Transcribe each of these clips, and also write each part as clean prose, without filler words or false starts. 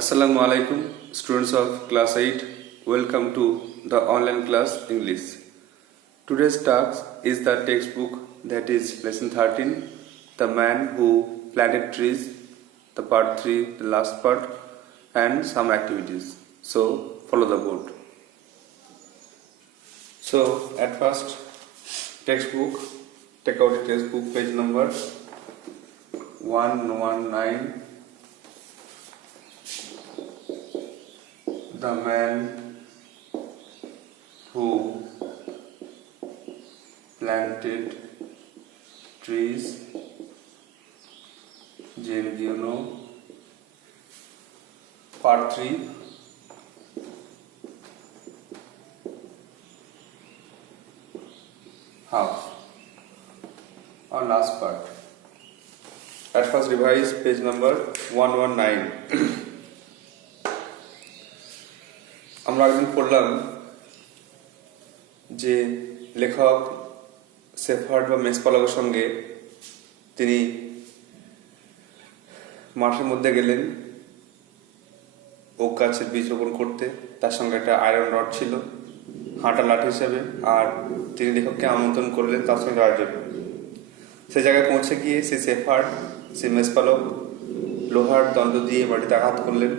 Assalamu alaikum, students of class 8. Welcome to the online class English. Today's task is the textbook, that is lesson 13, The Man Who Planted Trees, the part 3, the last part, and some activities. So follow the board. So at first, textbook, take out the textbook, page number 119. The man who planted trees, Jane, part 3. Half or last part. At first revise page number 119. আমরা একদিন পড়লাম যে লেখক শেফার্ড বা মেসপালকের সঙ্গে তিনি মাঠের মধ্যে গেলেন ওক গাছের বীজ রোপণ করতে। তার সঙ্গে একটা আয়রন রড ছিল হাঁটা লাঠি হিসেবে, আর তিনি লেখককে আমন্ত্রণ করলেন তার সঙ্গে যাওয়ার জন্য। সে জায়গায় পৌঁছে গিয়ে সে শেফার্ড, সে মেসপালক লোহার দণ্ড দিয়ে মাটিতে আঘাত করলেন,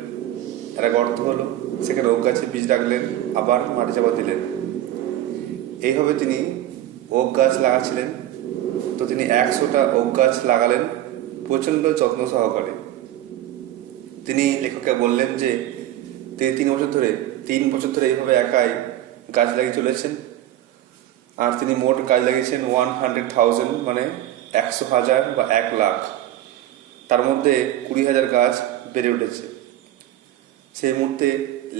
একটা গর্ত হলো, সেখানে ওক গাছের বীজ রাখলেন, আবার মাটি চাপা দিলেন। এইভাবে তিনি ওক গাছ লাগাচ্ছিলেন। তো তিনি 100টা ওক গাছ লাগালেন প্রচণ্ড যত্ন সহকারে। তিনি লেখককে বললেন যে তিনি 3 বছর ধরে এইভাবে একাই গাছ লাগিয়ে চলেছেন, আর তিনি মোট গাছ লাগিয়েছেন 100,000, মানে 100,000 বা 1 লাখ। তার মধ্যে 20,000 গাছ বেড়ে উঠেছে। সেই মুহূর্তে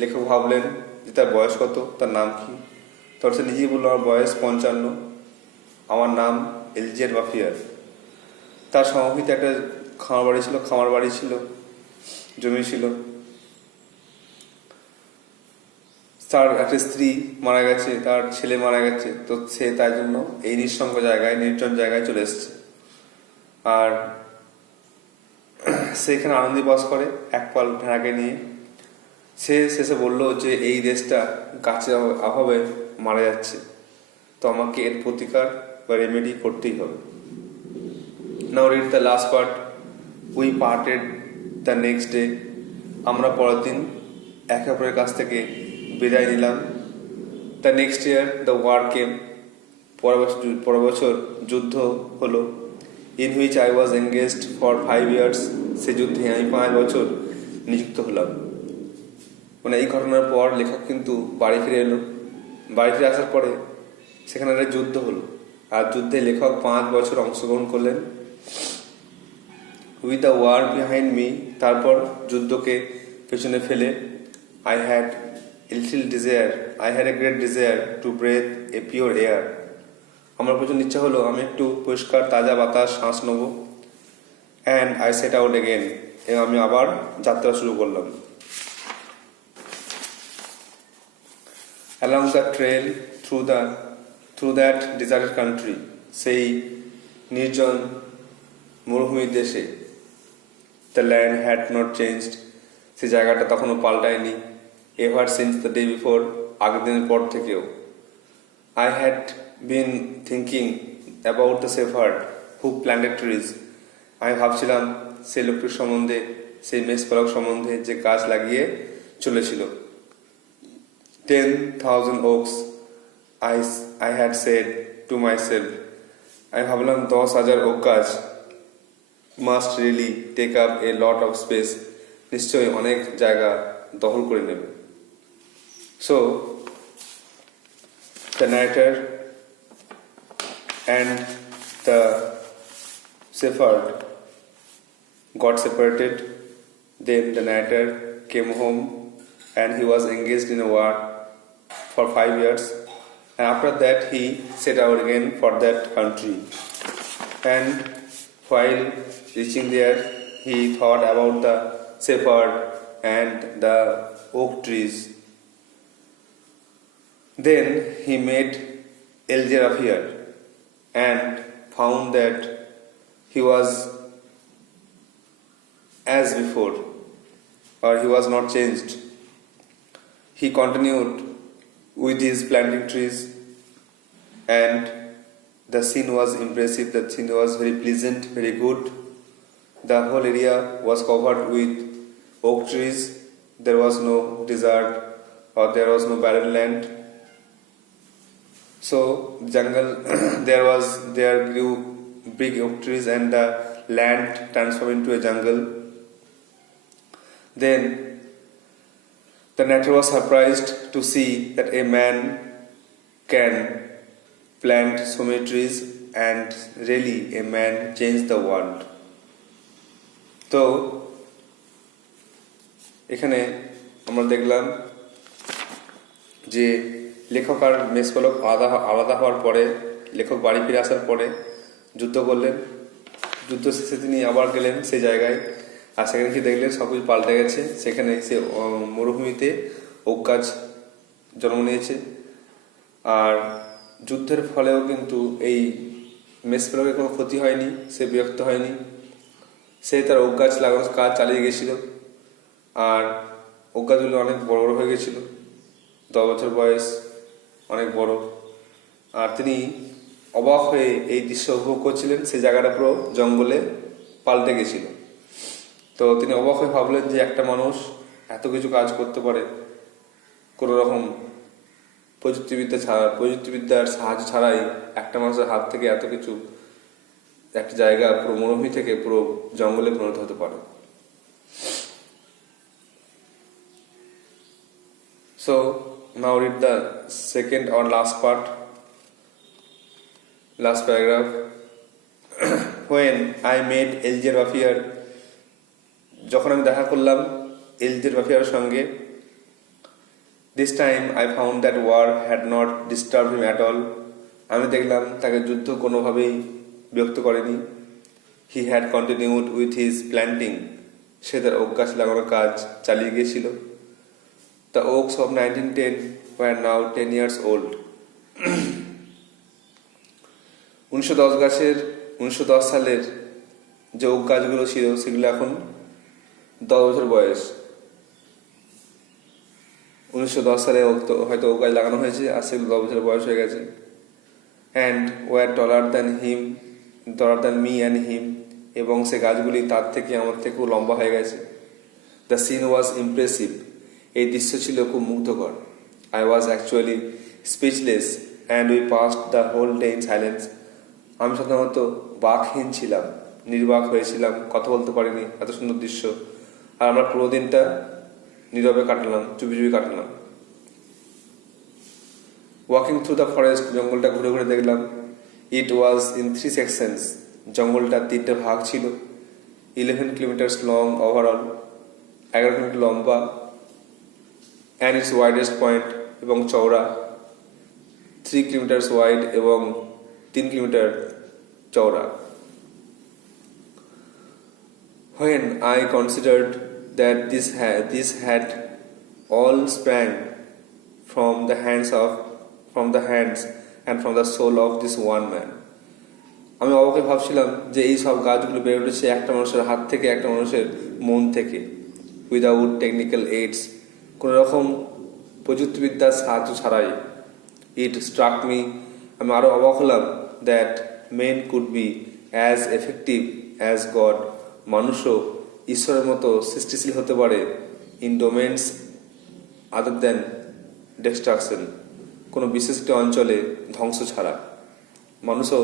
লেখক ভাবলেন যে তার বয়স কত, তার নাম কি। তখন সে নিজেই বলল, আমার বয়স 55, আমার নাম এলজিয়ার বাফিয়ার। তার সমভিত একটা খামার বাড়ি ছিল, জমি ছিল। তার একটা স্ত্রী মারা গেছে, তার ছেলে মারা গেছে। তো সে তাই জন্য এই নির্জন জায়গায় চলে এসছে, আর সেখানে আনন্দে বাস করে এক পাল ভেড়াকে নিয়ে। সে শেষে বলল যে এই দেশটা গাছের অভাবে মারা যাচ্ছে, তো আমাকে এর প্রতিকার বা রেমেডি করতেই হবে। Now read the last part. We parted the next day. আমরা পরের দিন একে অপরের কাছ থেকে বিদায় নিলাম। The next year the war came. পরের বছর যুদ্ধ হলো। In which I was engaged for 5 years। সে যুদ্ধে আমি 5 বছর নিযুক্ত হলাম। মানে এই ঘটনার পর লেখক কিন্তু বাড়ি ফিরে এলো। বাড়ি ফিরে আসার পরে সেখানে একটা যুদ্ধ হলো, আর যুদ্ধে লেখক 5 বছর অংশগ্রহণ করলেন। With the war behind me. তারপর যুদ্ধকে পেছনে ফেলে I had a great desire to breathe a pure air. আমার প্রচুর ইচ্ছা হলো আমি একটু পরিষ্কার তাজা বাতাস শ্বাস নেব। And I set out again. এবং আমি আবার যাত্রা শুরু করলাম। Along the trail through that deserted country, সেই নির্জন মরুভূমির দেশে, the land had not changed, সেই জায়গাটা তখনও পাল্টায়নি, ever since the day before, আগের দিনের পর থেকেও। I had been thinking about the shepherd who planted trees. আমি ভাবছিলাম সেই লোকটির সম্বন্ধে, সেই মেষপালক সম্বন্ধে যে গাছ লাগিয়ে চলেছিল। 10,000 oaks, I had said to myself. আমি ভাবলাম 10,000 ওক গাছ must really take up a lot of space. নিশ্চয়ই অনেক জায়গা দখল করে নেবে। So, the narrator and the shepherd got separated. Then the narrator came home and he was engaged in a war for 5 years, and after that he set out again for that country. And while reaching there, he thought about the shepherd and the oak trees. Then he met Elger Affair and found that he was as before. or he was not changed. He continued with his planting trees, and the scene was impressive, the scene was very pleasant, very good. The whole area was covered with oak trees. There was no desert or there was no barren land. So jungle there grew big oak trees and the land transformed into a jungle. Then the nature was surprised to see that a man can plant so many trees, and really a man changed the world. তো এখানে আমরা দেখলাম যে লেখক আর মেষপালক আলাদা হওয়ার পরে লেখক বাড়ি ফিরে আসার পরে যুদ্ধ করলেন। যুদ্ধ শেষে তিনি আবার গেলেন সেই জায়গায়, আর সেখানে কি দেখলেন সব কিছু পাল্টে গেছে। সেখানে সে মরুভূমিতে ওক গাছ জন্ম নিয়েছে। আর যুদ্ধের ফলেও কিন্তু এই মেষপালকের কোনো ক্ষতি হয়নি, সে বিরক্ত হয়নি। সে তার ওক গাছ লাগানোর কাজ চালিয়ে গেছিল, আর ওক গাছগুলো অনেক বড় বড় হয়ে গেছিল। 10 বছর বয়স, অনেক বড়। আর তিনি অবাক হয়ে এই দৃশ্য উপভোগ করছিলেন। সেই জায়গাটা পুরো জঙ্গলে পাল্টে গেছিল। তো তিনি অবাক হয়ে ভাবলেন যে একটা মানুষ এত কিছু কাজ করতে পারে কোনো রকম প্রযুক্তিবিদ্যার সাহায্য ছাড়াই। একটা মানুষের হাত থেকে এত কিছু, একটা জায়গা পুরো মরুভূমি থেকে পুরো জঙ্গলে পরিণত হতে পারে। So now read the second or last part, last paragraph. When I met Elger Wafier, যখন আমি দেখা করলাম এলজের ওয়াফিয়ারের সঙ্গে, this time I found that war had not disturbed him at all. আমি দেখলাম তাকে যুদ্ধ কোনোভাবেই বিরক্ত করেনি। He had continued with his planting. সে তার ওক গাছ লাগানোর কাজ চালিয়ে গিয়েছিল। The oaks of 1910 were now 10 years old. 1910 সালের যে ওক গাছগুলো ছিল সেগুলো এখন 10 বছর বয়স। 1910 সালে হয়তো ওক গাছ লাগানো হয়েছে, আর সেগুলো 10 বছর বয়স হয়ে গেছে। And were taller than me and him. এবং সে গাছগুলি তার থেকে আমার থেকেও লম্বা হয়ে গেছে। The scene was impressive. এই দৃশ্য ছিল খুব মুগ্ধকর। I was actually speechless and we passed the whole day in silence. আমি সাধারণত বাকহীন ছিলাম, নির্বাক হয়েছিলাম, কথা বলতে পারিনি, এত সুন্দর দৃশ্য। আর আমরা পুরো দিনটা নীরবে কাটালাম, চুপি কাটালাম। ওয়াকিং থ্রু দ্য ফরেস্ট, জঙ্গলটা ঘুরে ঘুরে দেখলাম। ইট ওয়াজ ইন 3 sections. জঙ্গলটা 3টে ভাগ ছিল। 11 kilometers লং ওভারঅল, 11 কিলোমিটার লম্বা। অ্যান্ড ইটস ওয়াইডেস্ট পয়েন্ট, এবং চওড়া 3 kilometers ওয়াইড এবং 3 কিলোমিটার চওড়া। When I considered that this had all sprang from the hands and from the soul of this one man. আমি অবাকে ভাবছিলাম যে এই সব গাছগুলো বেড়ে উঠেছে একটা মানুষের হাত থেকে, একটা মানুষের মন থেকে, উইদাউট টেকনিক্যাল এইডস, কোনো রকম প্রযুক্তিবিদ্যার সাহায্য ছাড়াই। ইট স্ট্রাক মি, আমি আরো অবাক হলাম, that men could be as effective as God, মানুষও ঈশ্বরের মতো সৃষ্টিশীল হতে পারে in domains other than destruction, কোনো বিশেষ একটি অঞ্চলে ধ্বংস ছাড়া মানুষও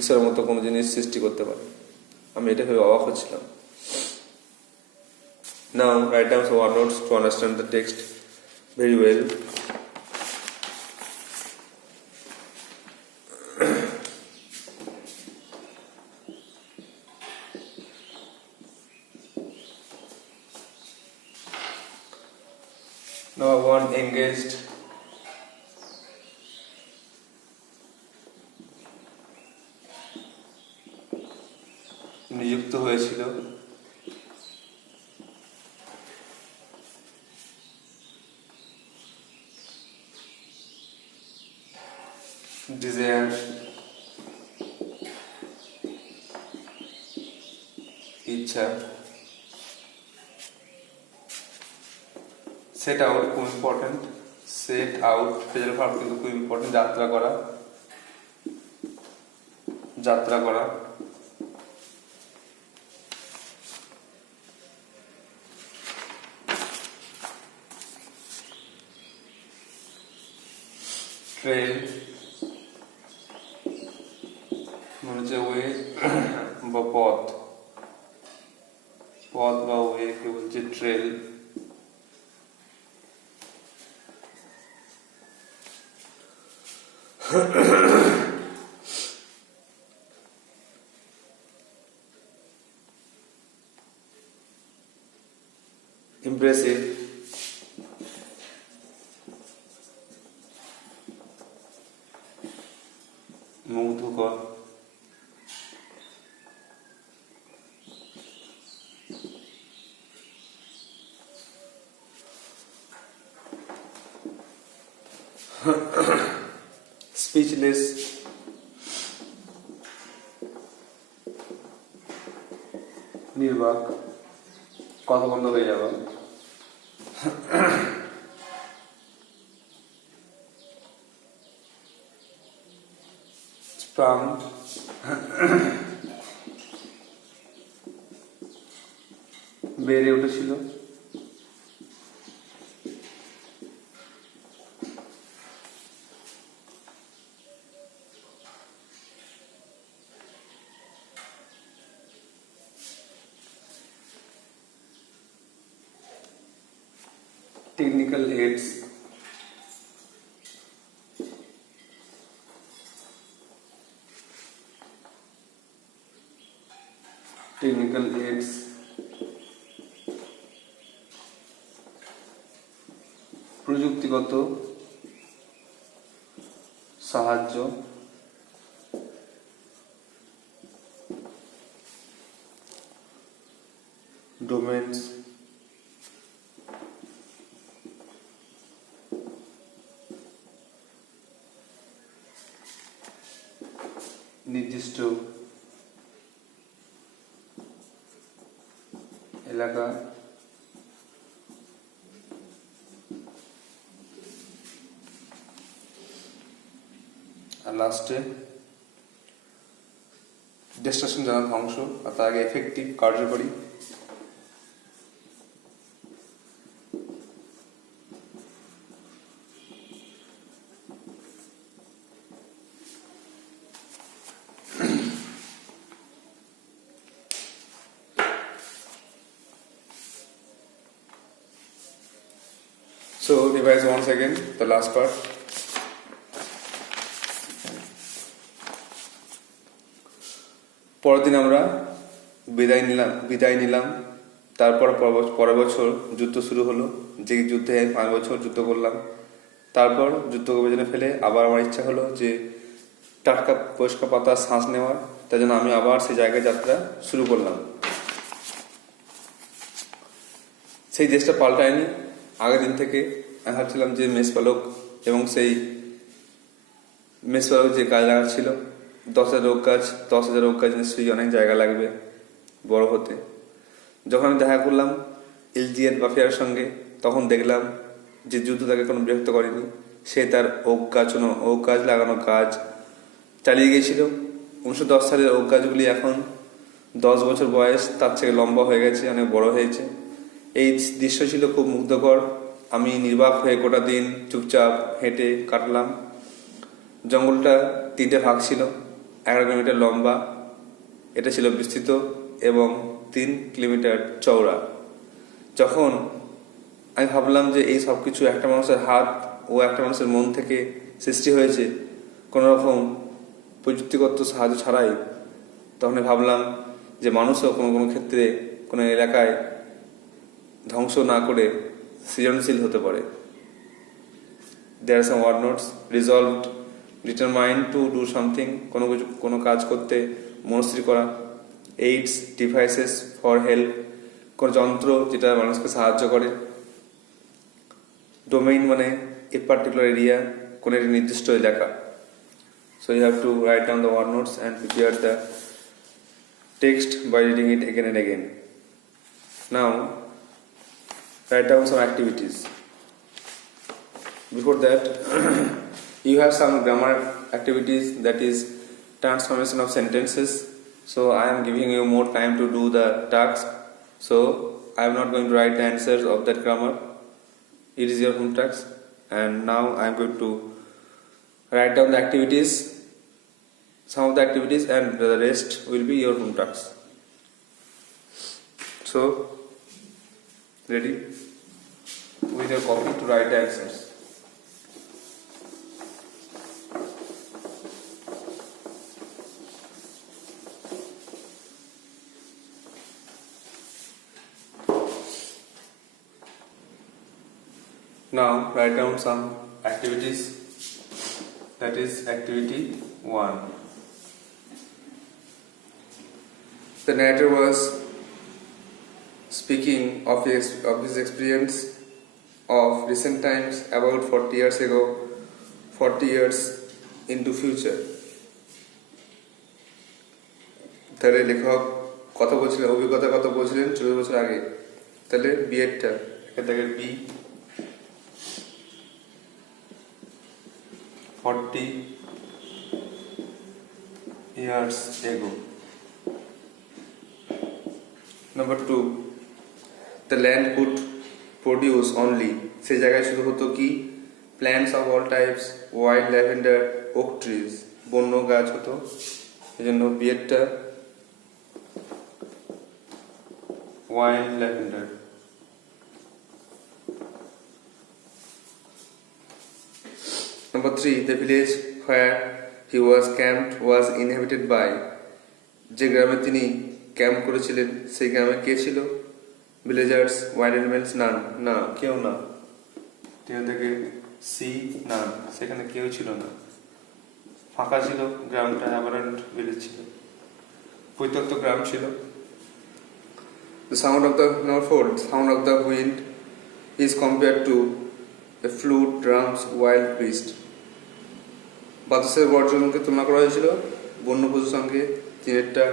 ঈশ্বরের মতো কোনো জিনিস সৃষ্টি করতে পারে। আমি এটা ভেবে অবাক হচ্ছিলাম। Now write down some notes to understand the text very well. Number 1, engaged. নিযুক্ত হয়েছিল। ডিজায়ার, ইচ্ছা। সেট আউট খুব important, set out phrasal verb কিন্তু খুব ইম্পর্টেন্ট, যাত্রা করা, যাত্রা করা। ট্রেল মানে হচ্ছে ওয়ে বা পথ, পথ বা ওয়ে কে বলছে ট্রেল। ইমপ্রেসিভ, মুগ্ধকর, স্পিচলেস, নির্বাক, কথা বন্ধ হয়ে যাবে। স্প্রাং বেড়ে উঠেছিল। টেকনিক্যাল এইডস, টেকনিক্যাল এইডস, প্রযুক্তিগত সাহায্য, ডোমেন্স, নির্দিষ্ট এলাকা, আর লাস্টে ডিস্ট্রাকশন জানার ধ্বংস, আর তার আগে এফেক্টিভ কার্যকরী। So revise once again the last part. পরের দিন আমরা বিদায় নিলাম। তারপর পরের বছর যুদ্ধ শুরু হলো, যে যুদ্ধে 5 বছর যুদ্ধ করলাম। তারপর যুদ্ধকে পেছনে ফেলে আবার আমার ইচ্ছা হলো যে টাটকা পরিষ্কার পাতার শ্বাস নেওয়ার, তাই জন্য আমি আবার সেই জায়গায় যাত্রা শুরু করলাম। সেই দেশটা পাল্টায়নি। আগের দিন থেকে আমি ভাবছিলাম যে মেষপালক এবং সেই মেষপালক যে গাছ লাগাচ্ছিল 10,000 ওক গাছ, 10,000 ওক গাছ নিশ্চয়ই অনেক জায়গা লাগবে বড় হতে। যখন আমি দেখা করলাম এলজিএন বাফিয়ার সঙ্গে, তখন দেখলাম যে যুদ্ধ তাকে কোনো বিরক্ত করেনি। সে তার ওক গাছ লাগানো কাজ চালিয়ে গিয়েছিল। 1910 সালের ওক গাছগুলি এখন 10 বছর বয়স, তার থেকে লম্বা হয়ে গেছে, অনেক বড় হয়েছে। এই দৃশ্য ছিল খুব মুগ্ধকর। আমি নির্বাক হয়ে গোটা দিন চুপচাপ হেঁটে কাটলাম। জঙ্গলটা 3টে ভাগ ছিল, 11 কিলোমিটার লম্বা, এটা ছিল বিস্তৃত এবং 3 কিলোমিটার চওড়া। যখন আমি ভাবলাম যে এই সব কিছু একটা মানুষের হাত ও একটা মানুষের মন থেকে সৃষ্টি হয়েছে, কোনো রকম প্রযুক্তিগত সাহায্য ছাড়াই, তখন ভাবলাম যে মানুষও কোনো কোনো ক্ষেত্রে কোনো এলাকায় ধ্বংস না করে সৃজনশীল হতে পারে। There are some word notes. Resolved, determined to do something, কোনো কাজ করতে মনস্থির করা। Aids, devices for help, কোনো যন্ত্র যেটা মানুষকে সাহায্য করে। Domain মানে a particular area, কোনো একটি নির্দিষ্ট এলাকা। So you have to write down the word notes and prepare the text by reading it again and again. Now write down some activities. Before that, you have some grammar activities, that is transformation of sentences. So I am giving you more time to do the task. So I am not going to write the answers of that grammar. It is your home task. And now I am going to write down the activities, some of the activities, and the rest will be your home task. So, ready? With your copy to write the answers. Now write down some activities. That is activity 1. The narrator was speaking of his experience of recent times about 40 years ago, 40 years into future. তাহলে লেখক কথা বলছিলেন, অভিজ্ঞতার কথা বলছিলেন 40 বছর আগে। তাহলে বি এরটা এখান থেকে বি 40 years ago. Number 2, the land could produce only, সেই জায়গায় শুধু হতো কি plants of all types, wild lavender, oak trees, বন্য গাছ হতো। এই জন্য বিয়েরটা wild lavender. Number 3, the village where he was camped was inhabited by, যে গ্রামে তিনি ক্যাম্প করেছিলেন সেই গ্রামে কে ছিল? ভিলেজার্স, ওয়াইল্ড অ্যানিমেলস, নান, না কেউ না। তিন থেকে সি নান, সেখানে কেউ ছিল না, ফাঁকা ছিল গ্রামটা, অ্যাবারেন্ট ভিলেজ ছিল, পরিত্যক্ত গ্রাম ছিল। The sound of the number 4, sound of the wind is compared to a flute, drums, wild beast. বাতাসের বর্জনকে তুলনা করা হয়েছিল বন্য পশুর সঙ্গে। তিনেরটা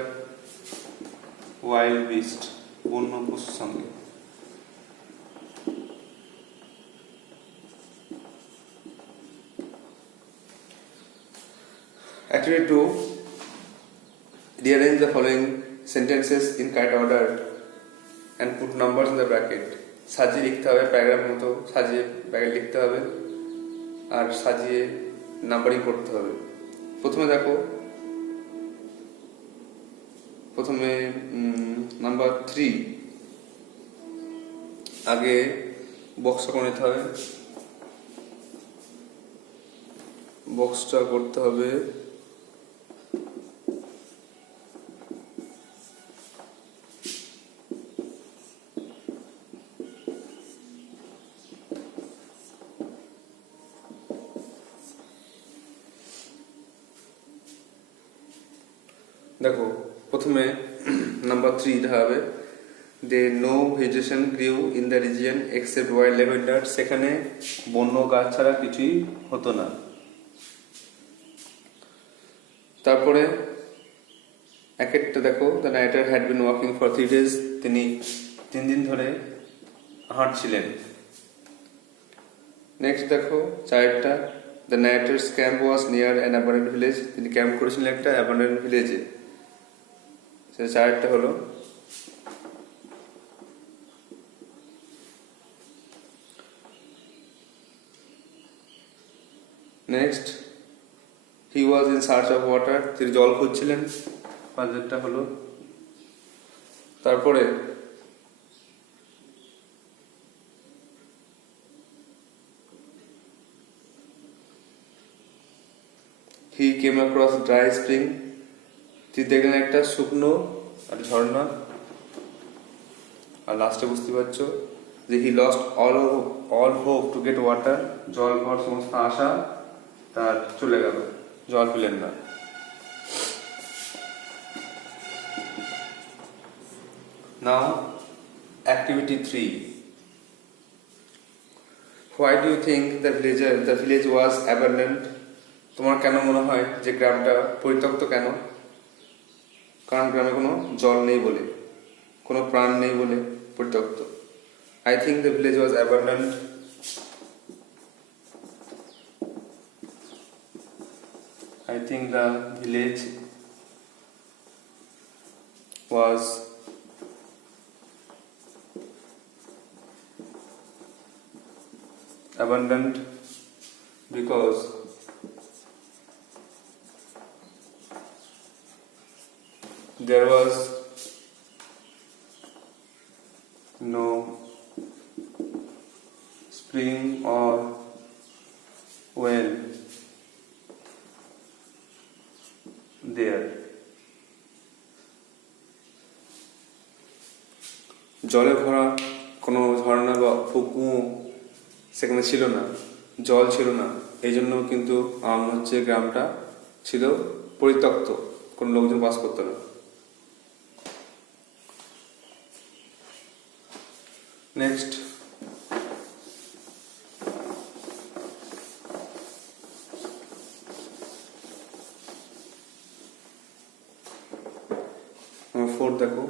ওয়াইল্ড বিস্ট, বন্য পশুর সঙ্গে। Activity 2, rearrange the following sentences in correct order and put numbers in the bracket. সাজিয়ে লিখতে হবে, প্যারাগ্রাফ মতো সাজিয়ে ব্র্যাকেট লিখতে হবে আর সাজিয়ে নাম্বারিং করতে হবে। প্রথমে দেখো, প্রথমে নাম্বার 3, আগে বক্সটা করে নিতে হবে। বক্সটা করতে হবে দেখো, প্রথমে নাম্বার 3 হবে they no vegetation grew in the region except wild lavender, সেখানে বন্য গাছ ছাড়া কিছুই হতো না। তারপরে এক একটা দেখো, the nighter had been walking for 3 days, তিনি 3 দিন ধরে হাঁটছিলেন। নেক্সট দেখো চারটা, the narrator's camp was near an abandoned village, তিনি ক্যাম্প করেছিলেন একটা অ্যাবান্ডেন্ট ভিলেজে। সেটা চারটা হলো। Next, he was in search of water, তিনি জল খুঁজছিলেন, পাঁচটা হলো। তারপরে he came across dry spring, তিনি দেখলেন একটা শুকনো আর ঝর্ণা। আর লাস্টে বুঝতে পারছো যে he lost all hope to get water, জল পাওয়ার সমস্ত আশা তার চলে গেল, জল পেলেন না। নাও activity 3, why do you think the village was abandoned? তোমার কেন মনে হয় যে গ্রামটা পরিত্যক্ত কেন? কারণ গ্রামে কোনো জল নেই বলে, কোনো প্রাণ নেই বলে পরিত্যক্ত। I think the village was abandoned I think the village was abundant because there was no spring or well there. জলে ভরা কোনো ঝর্ণা বা পুকুর সেখানে ছিল না, জল ছিল না, এই জন্য কিন্তু গ্রামটা ছিল পরিত্যক্ত, কোনো লোকজন বাস করতো না। নেক্সট, ফোর্থ দেখো,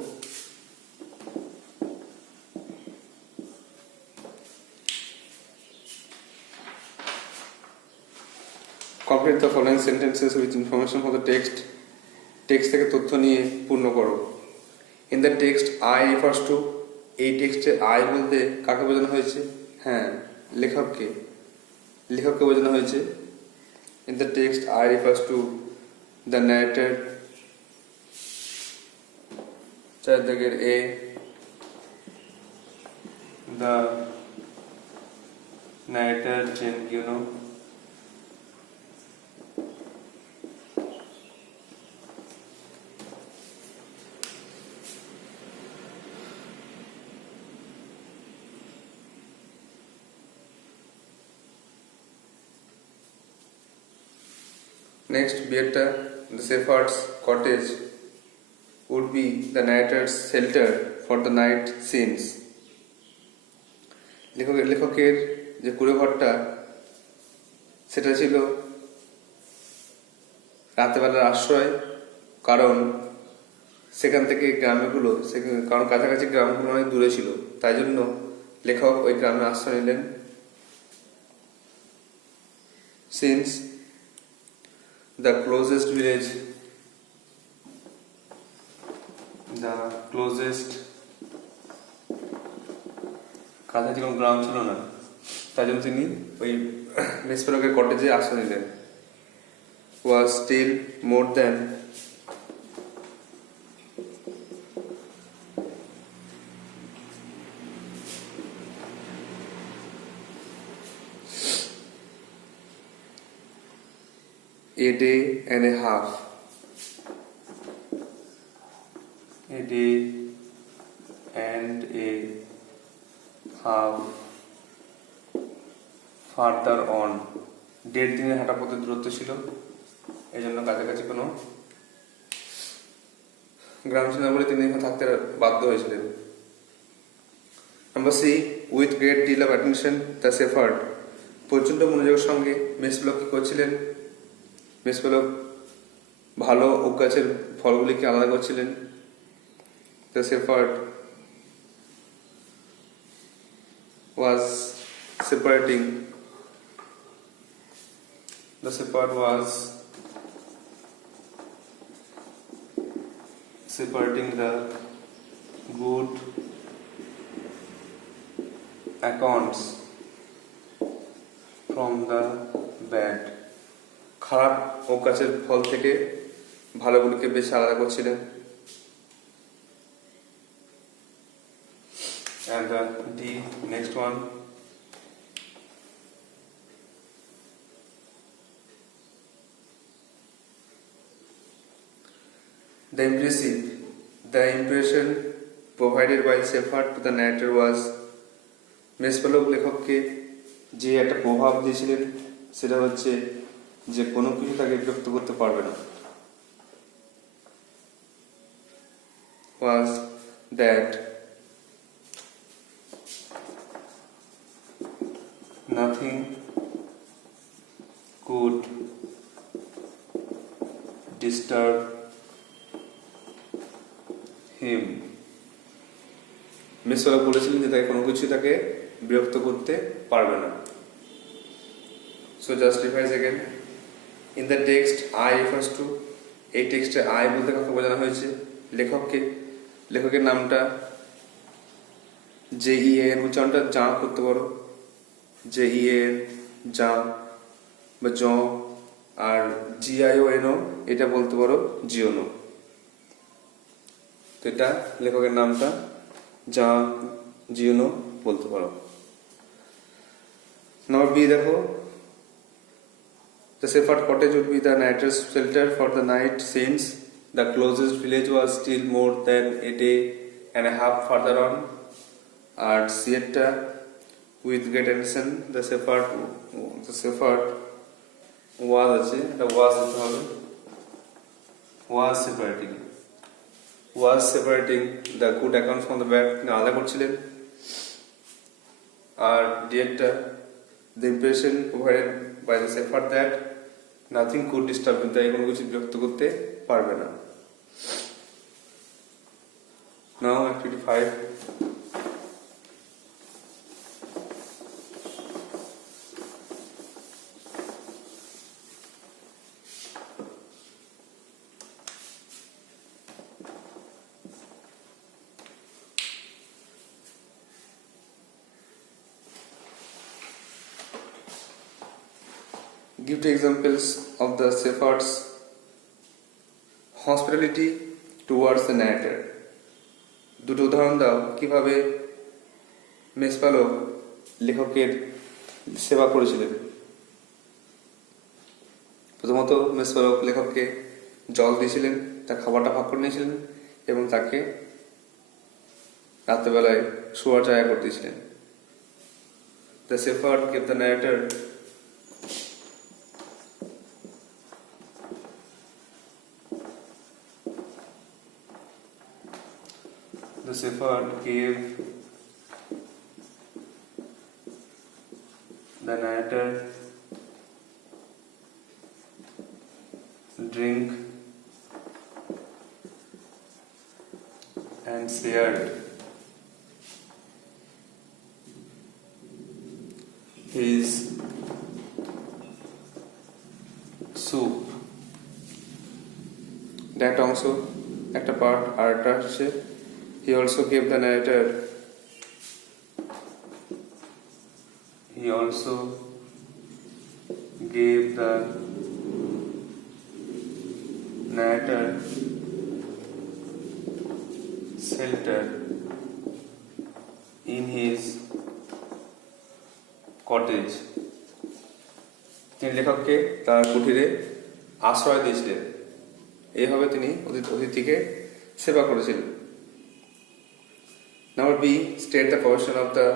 complete the following sentences with information for the text. Text থেকে তথ্য নিয়ে পূর্ণ করো। In the text I refers to, এই টেক্সটে আই বলতে কাকে বোঝানো হয়েছে? হ্যাঁ, লেখককে বোঝানো হয়েছে। In the text I refers to the narrator, চারদিকের এ, দ্য ন্যারেটর চেন, Next, Beata, the shepherd's cottage would be the narrator's shelter for the night scenes. লেখকের যে কুড়ে ঘরটা সেটা ছিল রাতেবেলার আশ্রয়, কারণ সেখান থেকে কারণ কাছাকাছি গ্রামগুলো অনেক দূরে ছিল, তাই জন্য লেখক ওই গ্রামে আশ্রয় নিলেন। সিন্স the closest village, কাছাকাছি কোনো গ্রাম ছিল না, তাই জন্য তিনি ওই মেসপেলকের কটেজে আশ্রয় নিলেন। was still more than a day and a half. A day and a half further on. 1.5 দিনের হাঁটা পথের দূরত্ব ছিল, এই জন্য কাছাকাছি কোনো গ্রাম ছিল না বলে তিনি এখানে থাকতে বাধ্য হয়েছিলেন। Number C, with great deal of attention the shepherd, প্রচণ্ড মনোযোগের সঙ্গে মেসপেলক কি করছিলেন? মেসপেলক ভালো ওক গাছের ফলগুলিকে আলাদা করছিলেন। The shepherd was separating the good acorns from the bad. খারাপ ওক গাছের ফল থেকে ভালোগুলিকে বেশ আলাদা করছিলেন। And the next one, the impression provided by Shepherd to the narrator was, মেসপেলক লেখককে যে একটা প্রভাব দিয়েছিলেন সেটা হচ্ছে যে কোনো কিছু তাকে বিরক্ত করতে পারবে না। was that nothing could disturb him. মেসপেলক বলেছিলেন যে তাকে কোনো কিছু তাকে বিরক্ত করতে পারবে না। So just revise again. In the text I refers to, এই টেক্সটে আই বলতে কাকে বোঝানো হয়েছে? লেখককে। লেখকের নামটা JEAN উচ্চারণটা যা করতে পারো, JEAN যা বা জ, আর GIONO এটা বলতে পারো জিওনো। তো এটা লেখকের নামটা যা জিওনো বলতে পারো। নাম্বার বি দেখো, the Shepherd cottage would be the narrator's shelter for the night since the closest village was still more than a day and a half further on. At Sietta, with great attention, the Shepherd was separating the good accounts from the bad, আলাদা করছিলেন। আর director, the impression provided by the Shepherd that nothing could disturb him, তাই কোনো কিছু বিরক্ত করতে পারবে না। Now activity 5. Give two examples of the Shepherd's hospitality towards the narrator. দুটো উদাহরণ দাও কিভাবে মেষপালক লেখকের সেবা করেছিলেন। প্রথমত মেষপালক লেখককে জল দিয়েছিলেন, তার খাবারটা ভাগ করে নিয়েছিলেন এবং তাকে রাত্রেবেলায় শোয়ার জায়গা করে দিয়েছিলেন। The Shepherd gave the narrator drink and shared his soup. That also একটা পার্ট, আর একটা হচ্ছে he also gave the narrator shelter in his cottage. তিনি লেখককে তার কুঠিরে আশ্রয় দিয়েছিলেন, এইভাবে তিনি অতিথিকে সেবা করেছিলেন। Number B, state the profession of the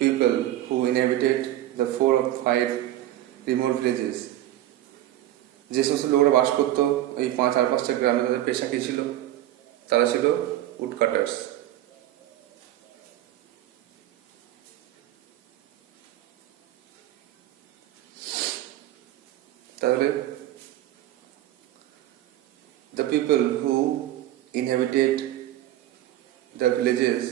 people who inhabited the 4 or 5 remote villages. যে সমস্ত লোকরা বাস করতো এই 4-5টা গ্রামে, তাদের পেশা কি ছিল? তারা ছিল উড কাটার্স। তাহলে the people who inhabited the villages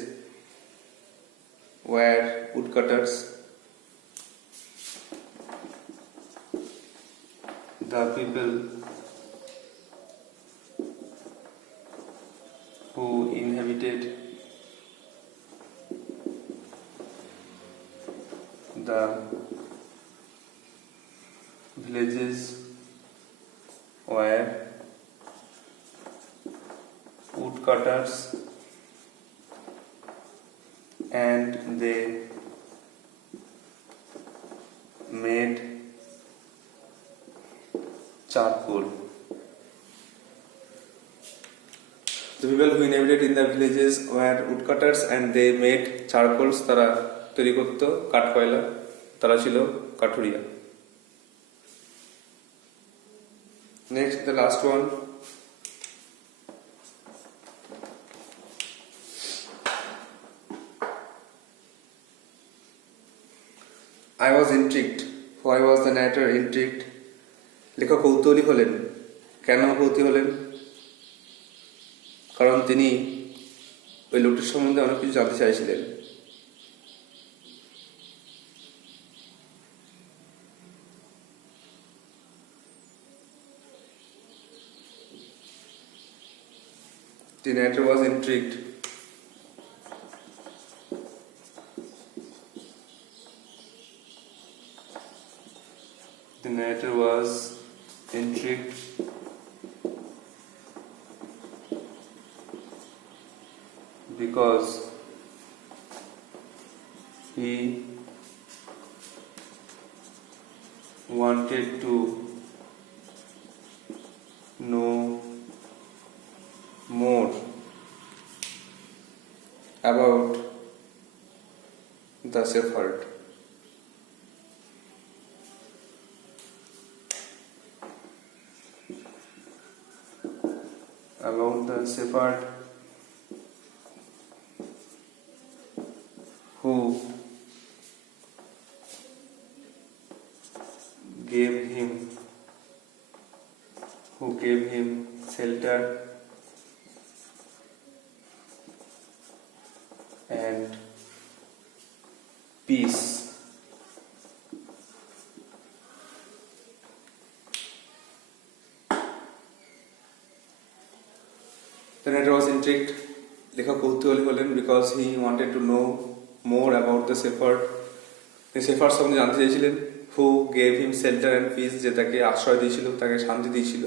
were woodcutters. The people who inhabited the villages were woodcutters and they made charcoal. The people who inhabited in the villages were woodcutters and they made charcoals. তারা তৈরি করত কাঠ কয়লা, তারা ছিল কাঠুরিয়া। Next, the last one. I was intrigued. Why was the narrator intrigued? লেখক কৌতূহলী হলেন। কেন কৌতূহলী হলেন? কারণ তিনি ওই লোকটির সম্বন্ধে অনেক কিছু জানতে চাইছিলেন। The narrator was intrigued. The narrator was intrigued because he wanted to know more about the shepherd. About the shepherd who gave him shelter and peace. The narrator was intrigued. লেখক কৌতূহলী হলেন because he wanted to know more about the shepherd. তিনি শেফার্ড সম্বন্ধে জানতে চেয়েছিলেন, who gave him shelter and peace, যে তাকে আশ্রয় দিয়েছিল, তাকে শান্তি দিয়েছিল।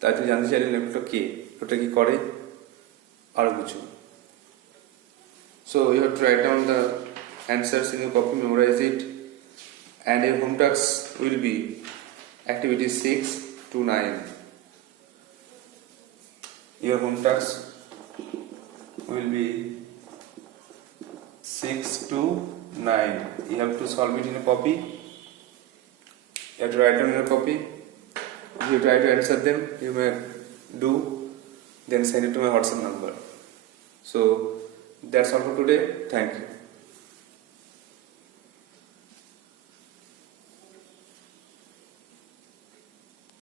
তাই তিনি জানতে চাইলেন লোকটা কে, লোকটা কি করে, আরো কিছু। So you have to write down the answers in your copy, memorize it, and your home tasks will be activity 6 to 9. Your home tasks will be 6 to 9. You have to solve it in a copy. You have to write down in a copy. If you try to answer them, you may do, then send it to my WhatsApp number. So that's all for today. Thank you.